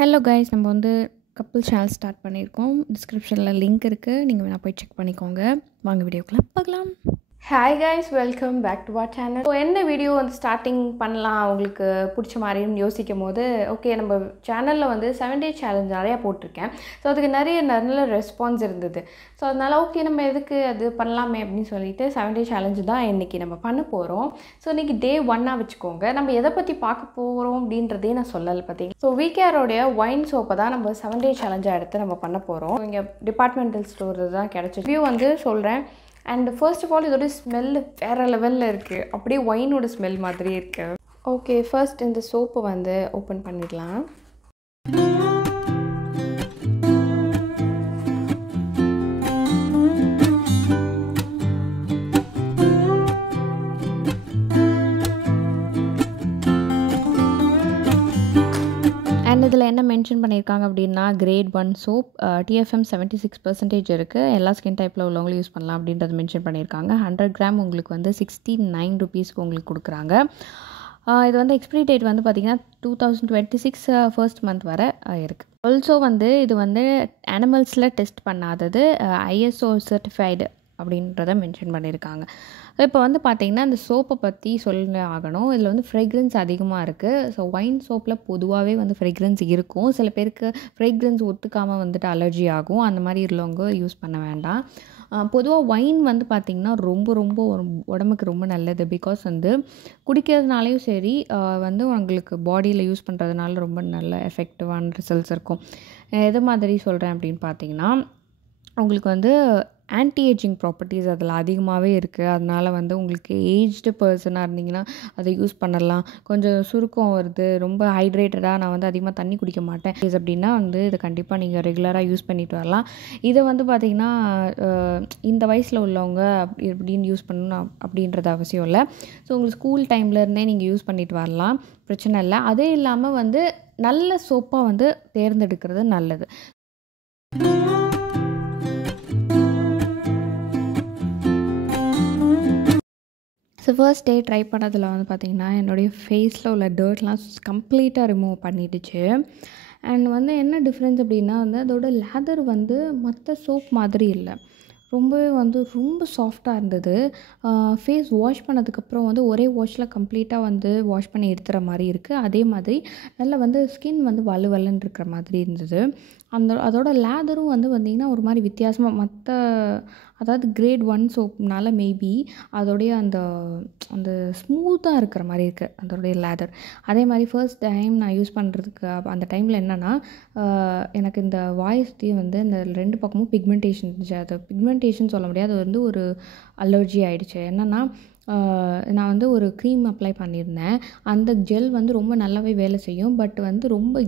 Hello guys, நம்ம வந்து couple channel start பண்ணியிருக்கோம். டிஸ்கிரிப்ஷனில் லிங்க் இருக்குது, நீங்கள் வேணால் போய் செக் பண்ணிக்கோங்க. வாங்க வீடியோக்குள்ள பார்க்கலாம். Hi guys, welcome back to our channel. So என்ன வீடியோ வந்து ஸ்டார்டிங் பண்ணலாம் உங்களுக்கு பிடிச்ச மாதிரின்னு யோசிக்கும் போது, ஓகே நம்ம சேனலில் வந்து 7 டே சேலஞ்ச் நிறையா போட்டிருக்கேன். ஸோ அதுக்கு நல்ல ரெஸ்பான்ஸ் இருந்தது. ஸோ அதனால் ஓகே நம்ம எதுக்கு அது பண்ணலாமே அப்படின்னு சொல்லிட்டு 7 டே சேலஞ்சு தான் இன்றைக்கி நம்ம பண்ண போகிறோம். ஸோ இன்றைக்கி டே 1 வச்சுக்கோங்க. நம்ம எதை பற்றி பார்க்க போகிறோம் அப்படின்றதே நான் சொல்லலை பார்த்தீங்க. ஸோ விகேரோடைய ஒயின் சோப்பை தான் நம்ம 7 டே சேலஞ்சாக எடுத்து நம்ம பண்ண போகிறோம். இங்கே டிபார்ட்மெண்டல் ஸ்டோர் தான் கிடச்சி ரிவ்யூ வந்து சொல்கிறேன். அண்ட் ஃபர்ஸ்ட் ஆஃப் ஆல் இதோட ஸ்மெல்லு வேறு லெவலில் இருக்குது. அப்படியே ஒயினோட ஸ்மெல் மாதிரி இருக்குது. ஓகே, ஃபர்ஸ்ட் இந்த சோப்பை வந்து ஓப்பன் பண்ணிடலாம். அண்ட் இதில் என்ன மென்ஷன் பண்ணியிருக்காங்க அப்படின்னா, கிரேட் 1 சோப், TFM 76% இருக்குது, எல்லா ஸ்கின் டைப்பில் உள்ளவங்களும் யூஸ் பண்ணலாம் அப்படின்றது மென்ஷன் பண்ணியிருக்காங்க. 100 கிராம் உங்களுக்கு வந்து 69 ருபீஸ்க்கு உங்களுக்கு கொடுக்குறாங்க. இது வந்து எக்ஸ்பிரி டேட் வந்து பார்த்திங்கன்னா 2026 ஃபர்ஸ்ட் மந்த் வர இருக்குது. ஆல்சோ வந்து இது வந்து அனிமல்ஸில் டெஸ்ட் பண்ணாதது, ISO சர்டிஃபைடு அப்படின்றத மென்ஷன் பண்ணியிருக்காங்க. இப்போ வந்து பார்த்திங்கன்னா இந்த சோப்பை பற்றி சொல்ல ஆகணும். இதில் வந்து ஃப்ரேக்ரன்ஸ் அதிகமாக இருக்குது. ஸோ ஒயின் சோப்பில் பொதுவாகவே வந்து ஃப்ரேக்ரன்ஸ் இருக்கும். சில பேருக்கு ஃப்ரேக்ரன்ஸ் ஒத்துக்காமல் வந்துட்டு அலர்ஜி ஆகும். அந்த மாதிரி உள்ளவங்க யூஸ் பண்ண வேண்டாம். பொதுவாக ஒயின் வந்து பார்த்திங்கன்னா ரொம்ப உடம்புக்கு ரொம்ப நல்லது. பிகாஸ் வந்து குடிக்கிறதுனாலையும் சரி, வந்து உங்களுக்கு பாடியில் யூஸ் பண்ணுறதுனால ரொம்ப நல்ல எஃபெக்டிவான ரிசல்ட்ஸ் இருக்கும். எது மாதிரி சொல்கிறேன் அப்படின்னு பார்த்திங்கன்னா, உங்களுக்கு வந்து ஆன்டி ஏஜிங் ப்ராப்பர்ட்டிஸ் அதில் அதிகமாகவே இருக்குது. அதனால் வந்து உங்களுக்கு ஏஜ்டு பர்சனாக இருந்தீங்கன்னா அதை யூஸ் பண்ணலாம். கொஞ்சம் சுருக்கம் வருது, ரொம்ப ஹைட்ரேட்டடாக நான் வந்து அதிகமாக தண்ணி குடிக்க மாட்டேன் அப்படின்னா வந்து இதை கண்டிப்பாக நீங்கள் ரெகுலராக யூஸ் பண்ணிட்டு வரலாம். இதை வந்து பார்த்திங்கன்னா இந்த வயசில் உள்ளவங்க எப்படின்னு யூஸ் பண்ணணும் அப்படின்றது அவசியம் இல்லை. ஸோ உங்களுக்கு ஸ்கூல் டைம்லேருந்தே நீங்கள் யூஸ் பண்ணிட்டு வரலாம், பிரச்சனை இல்லை. அதே இல்லாமல் வந்து நல்ல சோப்பாக வந்து தேர்ந்தெடுக்கிறது நல்லது. ஸோ ஃபர்ஸ்ட் டே ட்ரை பண்ணதில் வந்து பார்த்திங்கன்னா என்னுடைய ஃபேஸில் உள்ள டர்ட்லாம் கம்ப்ளீட்டாக ரிமூவ் பண்ணிடுச்சு. அண்ட் வந்து என்ன டிஃப்ரென்ஸ் அப்படின்னா வந்து அதோட லேதர் வந்து மற்ற சோப் மாதிரி இல்லை, ரொம்பவே வந்து ரொம்ப சாஃப்டாக இருந்தது. ஃபேஸ் வாஷ் பண்ணதுக்கப்புறம் வந்து ஒரே வாஷில் கம்ப்ளீட்டாக வந்து வாஷ் பண்ணி எடுத்துகிற மாதிரி இருக்குது. அதே மாதிரி நல்லா வந்து ஸ்கின் வந்து வலுவலுன்னு இருக்கிற மாதிரி இருந்தது. அதோட லேதரும் வந்து பார்த்திங்கன்னா ஒரு மாதிரி வித்தியாசமாக அதாவது கிரேட் 1 சோப்னால மேபி அதோடைய அந்த ஸ்மூத்தாக இருக்கிற மாதிரி இருக்குது அதோடைய லேதர். அதே மாதிரி ஃபர்ஸ்ட் டைம் நான் யூஸ் பண்ணுறதுக்கு அந்த டைமில் என்னென்னா, எனக்கு இந்த வாய்ஸ்லேயே வந்து இந்த 2 பக்கமும் பிக்மெண்டேஷன் இருந்துச்சு. அது பிக்மெண்டேஷன் சொல்ல முடியாது, அது வந்து ஒரு அலர்ஜி ஆகிடுச்சு. என்னென்னா நான் வந்து ஒரு க்ரீம் அப்ளை பண்ணியிருந்தேன். அந்த ஜெல் வந்து ரொம்ப நல்லாவே வேலை செய்யும். பட் வந்து ரொம்ப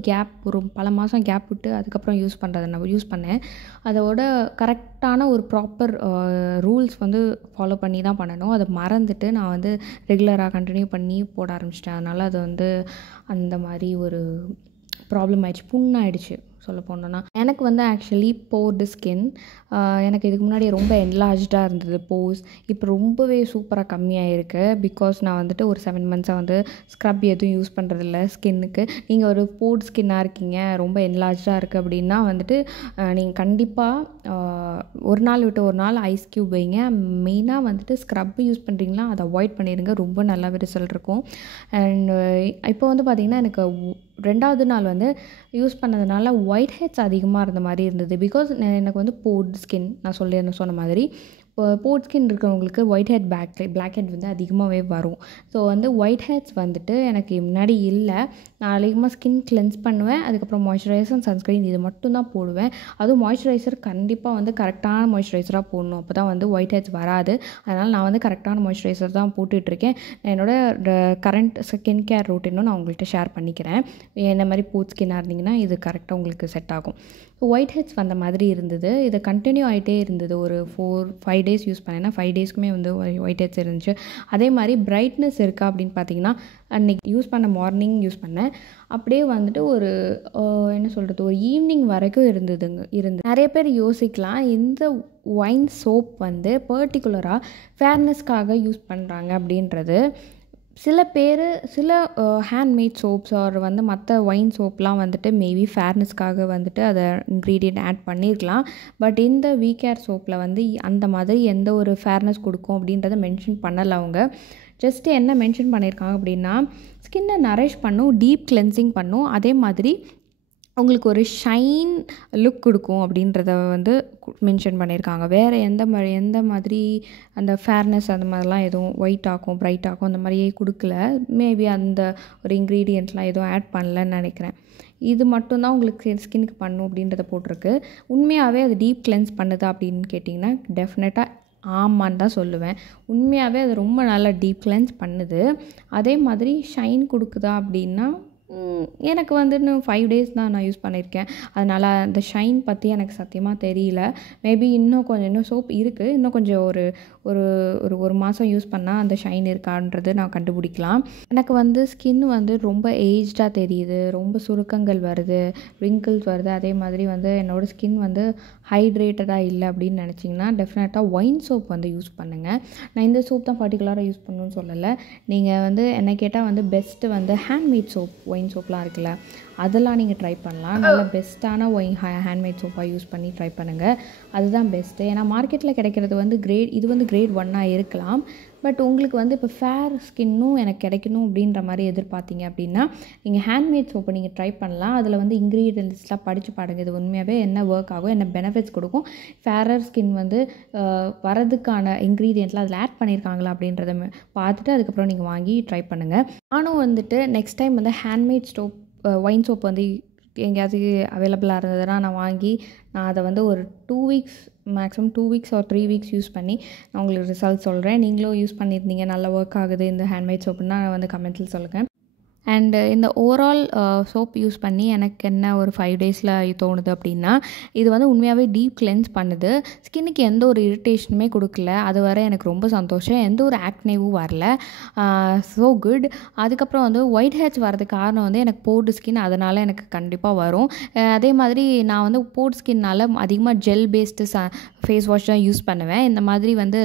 ஒரு பல மாதம் கேப் விட்டு அதுக்கப்புறம் நான் யூஸ் பண்ணேன். அதோட கரெக்டான ஒரு ப்ராப்பர் ரூல்ஸ் வந்து ஃபாலோ பண்ணி தான் பண்ணணும். அதை மறந்துட்டு நான் வந்து ரெகுலராக கண்டினியூ பண்ணி போட ஆரம்பிச்சிட்டேன். அதனால் அது வந்து அந்த மாதிரி ஒரு ப்ராப்ளம் ஆயிடுச்சு, புண்ணாயிடுச்சு சொல்ல போனோன்னா. எனக்கு வந்து ஆக்சுவலி போர்டு ஸ்கின், எனக்கு இதுக்கு முன்னாடி ரொம்ப என்லார்ஜாக இருந்தது போர்ஸ். இப்போ ரொம்பவே சூப்பராக கம்மியாகிருக்கு. பிகாஸ் நான் வந்துட்டு ஒரு 7 மந்த்ஸாக வந்து ஸ்க்ரப் எதுவும் யூஸ் பண்ணுறதில்ல ஸ்கின்னுக்கு. நீங்கள் ஒரு போர்ட் ஸ்கின்னாக இருக்கீங்க, ரொம்ப என்லார்ஜாக இருக்குது அப்படின்னா வந்துட்டு நீங்கள் கண்டிப்பாக ஒரு நாள் விட்டு ஒரு நாள் ஐஸ் க்யூப் வைங்க. மெயினாக வந்துட்டு ஸ்க்ரப் யூஸ் பண்ணுறீங்களா அதை அவாய்ட் பண்ணிடுங்க, ரொம்ப நல்லாவே ரிசல்ட் இருக்கும். அண்ட் இப்போ வந்து பார்த்திங்கன்னா எனக்கு 2வது நாள் வந்து யூஸ் பண்ணதுனால ஒயிட் ஹெட்ஸ் அதிகமாக இருந்த மாதிரி இருந்தது. பிகாஸ் எனக்கு வந்து போர்ட் ஸ்கின், நான் சொன்ன மாதிரி இப்போ போர்ட் ஸ்கின் இருக்கிறவங்களுக்கு ஒயிட் ஹெட் பிளாக் ஹெட் வந்து அதிகமாகவே வரும். ஸோ வந்து ஒயிட் ஹெட்ஸ் வந்துட்டு எனக்கு முன்னாடி இல்லை. நான் அதிகமாக ஸ்கின் கிளென்ஸ் பண்ணுவேன், அதுக்கப்புறம் மாய்ஸ்சரைசர், சன்ஸ்க்ரீன் இது மட்டும் தான் போடுவேன். அதுவும் மாய்ஸ்சரைசர் கண்டிப்பாக வந்து கரெக்டான மாய்ஸ்சரைசராக போடணும், அப்போ தான் வந்து ஒயிட் ஹெட்ஸ் வராது. அதனால் நான் வந்து கரெக்டான மாய்ஸ்சரைசர் தான் போட்டுட்ருக்கேன். என்னோடய கரண்ட் ஸ்கின் கேர் ரூட்டினும் நான் உங்கள்கிட்ட ஷேர் பண்ணிக்கிறேன். என்ன மாதிரி போர்ட் ஸ்கின்னாக இருந்தீங்கன்னா இது கரெக்டாக உங்களுக்கு செட் ஆகும். ஒயிட் ஹெட்ஸ் வந்த மாதிரி இருந்தது. இது கண்டினியூ ஆகிட்டே இருந்தது. ஒரு 4-5 டேஸ் யூஸ் பண்ணேன்னா 5 டேஸ்க்குமே வந்து ஒயிட் ஹெட்ஸ் இருந்துச்சு. அதே மாதிரி பிரைட்னஸ் இருக்கா அப்படின்னு பார்த்தீங்கன்னா, அன்றைக்கி யூஸ் பண்ண மார்னிங் யூஸ் பண்ணேன், அப்படியே வந்துட்டு ஒரு என்ன சொல்கிறது, ஒரு ஈவினிங் வரைக்கும் இருந்தது. நிறைய பேர் யோசிக்கலாம், இந்த ஒயின் சோப் வந்து பர்டிகுலராக ஃபேர்னஸ்க்காக யூஸ் பண்ணுறாங்க அப்படின்றது. சில பேர் சில ஹேண்ட்மேட் சோப்ஸ் ஆர் வந்து மற்ற ஒயின் சோப்லாம் வந்துட்டு மேபி ஃபேர்னஸ்க்காக வந்துட்டு அதை இன்க்ரீடியன்ட் ஆட் பண்ணியிருக்கலாம். பட் இந்த வி கேர் சோப்பில் வந்து அந்த மாதிரி எந்த ஒரு ஃபேர்னஸ் கொடுக்கும் அப்படின்றத மென்ஷன் பண்ணலை அவங்க. ஜஸ்ட்டு என்ன மென்ஷன் பண்ணியிருக்காங்க அப்படின்னா ஸ்கின்னை நரிஷ் பண்ணும், டீப் கிளென்சிங் பண்ணும், அதே மாதிரி உங்களுக்கு ஒரு ஷைன் லுக் கொடுக்கும் அப்படின்றத வந்து மென்ஷன் பண்ணியிருக்காங்க. வேறு எந்த மாதிரி அந்த ஃபேர்னஸ் அந்த மாதிரிலாம் எதுவும் ஒயிட் ஆக்கும் பிரைட் ஆக்கும் அந்த மாதிரியே கொடுக்கல. மேபி அந்த ஒரு இன்க்ரீடியண்ட்லாம் எதுவும் ஆட் பண்ணலன்னு நினைக்கிறேன். இது மட்டும்தான் உங்களுக்கு ஸ்கின்னுக்கு பண்ணும் அப்படின்றத போட்டிருக்கு. உண்மையாகவே அது டீப் கிளென்ஸ் பண்ணுதா அப்படின்னு கேட்டிங்கன்னா டெஃபினட்டாக ஆமான்னு தான் சொல்லுவேன். உண்மையாகவே அது ரொம்ப நல்லா டீப் கிளென்ஸ் பண்ணுது. அதே மாதிரி ஷைன் கொடுக்குதா அப்படின்னா எனக்கு வந்து இன்னும் 5 days தான் நான் யூஸ் பண்ணியிருக்கேன். அதனால் அந்த ஷைன் பற்றி எனக்கு சத்தியமாக தெரியல. மேபி இன்னும் சோப் இருக்குது, இன்னும் கொஞ்சம் ஒரு ஒரு ஒரு மாதம் யூஸ் பண்ணால் அந்த ஷைன் இருக்கான்றது நான் கண்டுபிடிக்கலாம். எனக்கு வந்து ஸ்கின் வந்து ரொம்ப ஏஜ்டாக தெரியுது, ரொம்ப சுருக்கங்கள் வருது, ரிங்கிள்ஸ் வருது. அதே மாதிரி வந்து என்னோடய ஸ்கின் வந்து ஹைட்ரேட்டடாக இல்லை அப்படின்னு நினச்சிங்கன்னா டெஃபினட்டாக ஒயின் சோப் வந்து யூஸ் பண்ணுங்கள். நான் இந்த சோப் தான் பர்டிகுலராக யூஸ் பண்ணணும்னு சொல்லலை. நீங்கள் வந்து என்னை கேட்டால் வந்து பெஸ்ட்டு வந்து ஹேண்ட்மேட் சோப் ஒயின் சோப்லாம் இருக்குல்ல, அதெல்லாம் நீங்கள் ட்ரை பண்ணலாம். நல்ல பெஸ்ட்டான ஹேண்ட்மேட் சோப்பாக யூஸ் பண்ணி ட்ரை பண்ணுங்கள். அதுதான் பெஸ்ட்டு. ஏன்னா மார்க்கெட்டில் கிடைக்கிறது வந்து இது வந்து கிரேட் 1 இருக்கலாம். பட் உங்களுக்கு வந்து இப்போ ஃபேர் ஸ்கின்னும் எனக்கு கிடைக்கணும் அப்படின்ற மாதிரி எதிர்பார்த்தீங்க அப்படின்னா நீங்கள் ஹேண்ட்மேட் சோப்பை நீங்கள் ட்ரை பண்ணலாம். அதில் வந்து இன்க்ரீடியன்ட்ஸ்லாம் படித்து பாருங்கள். இது உண்மையாகவே என்ன ஒர்க் ஆகும், என்ன பெனிஃபிட்ஸ் கொடுக்கும், ஃபேரர் ஸ்கின் வந்து வரதுக்கான இன்க்ரீடியன்ட்லாம் அதில் ஆட் பண்ணியிருக்காங்களா அப்படின்றத பார்த்துட்டு அதுக்கப்புறம் நீங்கள் வாங்கி ட்ரை பண்ணுங்கள். நானும் வந்துட்டு நெக்ஸ்ட் டைம் வந்து ஹேண்ட்மேட் ஒயின் சோப் வந்து எங்கேயாவது அவைலபிளாக இருந்ததுன்னா நான் அதை வந்து ஒரு 2 weeks maximum 2 weeks or 3 weeks use பண்ணி நான் உங்களுக்கு ரிசல்ட் சொல்கிறேன். நீங்களும் யூஸ் பண்ணியிருந்தீங்க, நல்லா ஒர்க் ஆகுது இந்த ஹேண்ட்மேட் சோப்புன்னா வந்து கமெண்ட்ஸில் சொல்லுங்கள். அண்டு இந்த ஓவரால் சோப் யூஸ் பண்ணி எனக்கு என்ன ஒரு 5 daysல தோணுது அப்படின்னா இது வந்து உண்மையாகவே டீப் கிளென்ஸ் பண்ணுது. ஸ்கின்னுக்கு எந்த ஒரு இரிட்டேஷனுமே கொடுக்கல. அது வர எனக்கு ரொம்ப சந்தோஷம். எந்த ஒரு ஆக்னேவும் வரல. So good. அதுக்கப்புறம் வந்து ஒயிட் ஹேர்ஸ் வரதுக்கு காரணம் வந்து எனக்கு போர்டு ஸ்கின், அதனால் எனக்கு கண்டிப்பாக வரும். அதே மாதிரி நான் வந்து போர்டு ஸ்கின்னால் அதிகமாக ஜெல் பேஸ்டு ஃபேஸ் வாஷ் தான் யூஸ் பண்ணுவேன். இந்த மாதிரி வந்து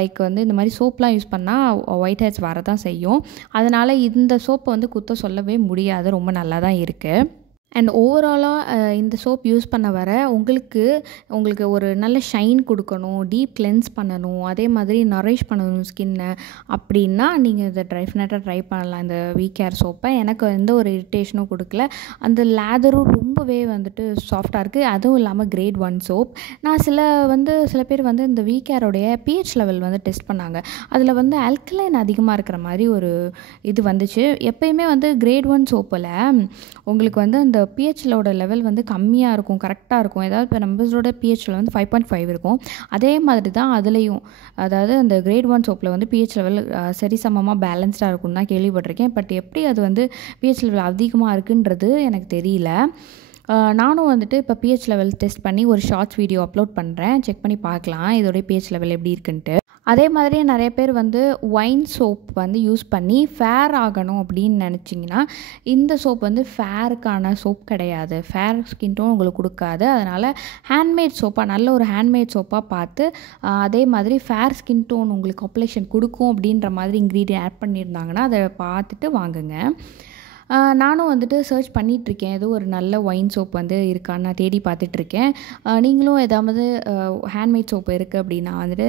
லைக் வந்து இந்த மாதிரி சோப்லாம் யூஸ் பண்ணால் ஒயிட் ஹேர்ஸ் வர தான் செய்யும். அதனால் இந்த சோப்பை வந்து குத்தம் சொல்லவே முடியாது, ரொம்ப நல்லா தான் இருக்குது. அண்ட் ஓவராலாக இந்த சோப் யூஸ் பண்ண வர உங்களுக்கு ஒரு நல்ல ஷைன் கொடுக்கணும், டீப் கிளென்ஸ் பண்ணணும், அதே மாதிரி நரிஷ் பண்ணணும் ஸ்கின்னை அப்படின்னா நீங்கள் இதை டெஃபினட்டாக ட்ரை பண்ணலாம் இந்த வி கேர் சோப்பை. எனக்கு எந்த ஒரு இரிட்டேஷனும் கொடுக்கல. அந்த லேதரும் ரொம்பவே வந்துட்டு சாஃப்டாக இருக்குது. அதுவும் இல்லாமல் கிரேட் 1 சோப். நான் சில பேர் வந்து இந்த வி கேரோடைய pH லெவல் வந்து டெஸ்ட் பண்ணாங்க. அதில் வந்து ஆல்கலைன் அதிகமாக இருக்கிற மாதிரி ஒரு இது வந்துச்சு. எப்பயுமே வந்து கிரேட் 1 சோப்பில் உங்களுக்கு வந்து அந்த pHலோட லெவல் வந்து கம்மியாக இருக்கும், கரெக்டாக இருக்கும். ஏதாவது இப்போ நம்மளோட pHல வந்து 5.5 இருக்கும். அதே மாதிரி தான் அதுலேயும், அதாவது அந்த கிரேட் 1 சோப்பில் வந்து pH லெவல் சரிசமமாக பேலன்ஸ்டாக இருக்கும்னு தான் கேள்விப்பட்டிருக்கேன். பட் எப்படி அது வந்து pH லெவல் அதிகமாக இருக்குன்றது எனக்கு தெரியல. நானும் வந்துட்டு இப்போ pH லெவல் டெஸ்ட் பண்ணி ஒரு ஷார்ட்ஸ் வீடியோ அப்லோட் பண்ணுறேன், செக் பண்ணி பார்க்கலாம் இதோடைய pH லெவல் எப்படி இருக்குன்ட்டு. அதே மாதிரி நிறைய பேர் வந்து ஒயின் சோப் வந்து யூஸ் பண்ணி ஃபேர் ஆகணும் அப்படின்னு நினச்சிங்கன்னா இந்த சோப் வந்து ஃபேருக்கான சோப் கிடையாது. ஃபேர் ஸ்கின் டோன் உங்களுக்கு கொடுக்காது. அதனால் ஹேண்ட்மேட் சோப்பாக, நல்ல ஒரு ஹேண்ட்மேட் சோப்பாக பார்த்து அதே மாதிரி ஃபேர் ஸ்கின் டோன் உங்களுக்கு காம்புலேஷன் கொடுக்கும் அப்படின்ற மாதிரி இன்க்ரீடியன்ட் ஆட் பண்ணியிருந்தாங்கன்னா அதை பார்த்துட்டு வாங்குங்க. நானும் வந்துட்டு சர்ச் பண்ணிகிட்ருக்கேன், ஏதோ ஒரு நல்ல ஒயின் சோப் வந்து இருக்கான்னு நான் தேடி பார்த்துட்ருக்கேன். நீங்களும் ஏதாவது ஹேண்ட்மேட் சோப் இருக்குது அப்படின்னா வந்துட்டு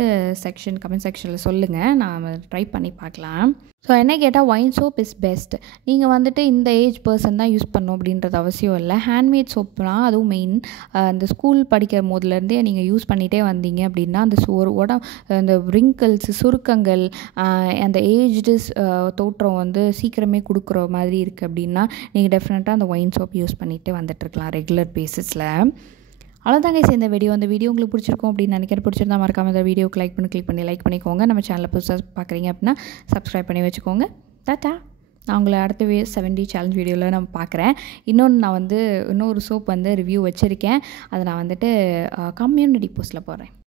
கமெண்ட் செக்ஷனில் சொல்லுங்கள், நான் ட்ரை பண்ணி பார்க்கலாம். ஸோ என்ன கேட்டால் ஒயின் சோப் இஸ் பெஸ்ட். நீங்கள் வந்துட்டு இந்த ஏஜ் பர்சன் தான் யூஸ் பண்ணணும் அப்படின்றது அவசியம் இல்லை. ஹேண்ட்மேட் சோப்லாம் அதுவும் மெயின் இந்த ஸ்கூல் படிக்கிற போதுலேருந்தே நீங்கள் யூஸ் பண்ணிகிட்டே வந்தீங்க அப்படின்னா அந்த அந்த ரிங்கிள்ஸ், சுருக்கங்கள், அந்த ஏஜ்டு தோற்றம் வந்து சீக்கிரமே கொடுக்குற மாதிரி இருக்குது அப்படின்னா நீங்கள் டெஃபினட்டாக அந்த ஒயின் சோப் யூஸ் பண்ணிகிட்டே வந்துட்டுருக்கலாம் ரெகுலர் பேசிஸில். அவ்வளோதாங்க இந்த வீடியோ. அந்த வீடியோ உங்களுக்கு பிடிச்சிருக்கும் அப்படின்னு நினைக்கிறேன். பிடிச்சிருந்தா மறக்காம இந்த வீடியோக்கு கிளிக் பண்ணிக்கோங்க. நம்ம சேனலில் புதுசாக பார்க்குறீங்க அப்படின்னா சப்ஸ்கிரைப் பண்ணி வச்சுக்கோங்க. டாட்டா. நான் உங்களை அடுத்த 70 சேலஞ்ச் வீடியோவில் நான் பார்க்குறேன். இன்னொரு சோப் வந்து ரிவ்யூ வச்சுருக்கேன். அதை நான் வந்துட்டு கம்யூனிட்டி போஸ்ட்டில் போடுறேன்.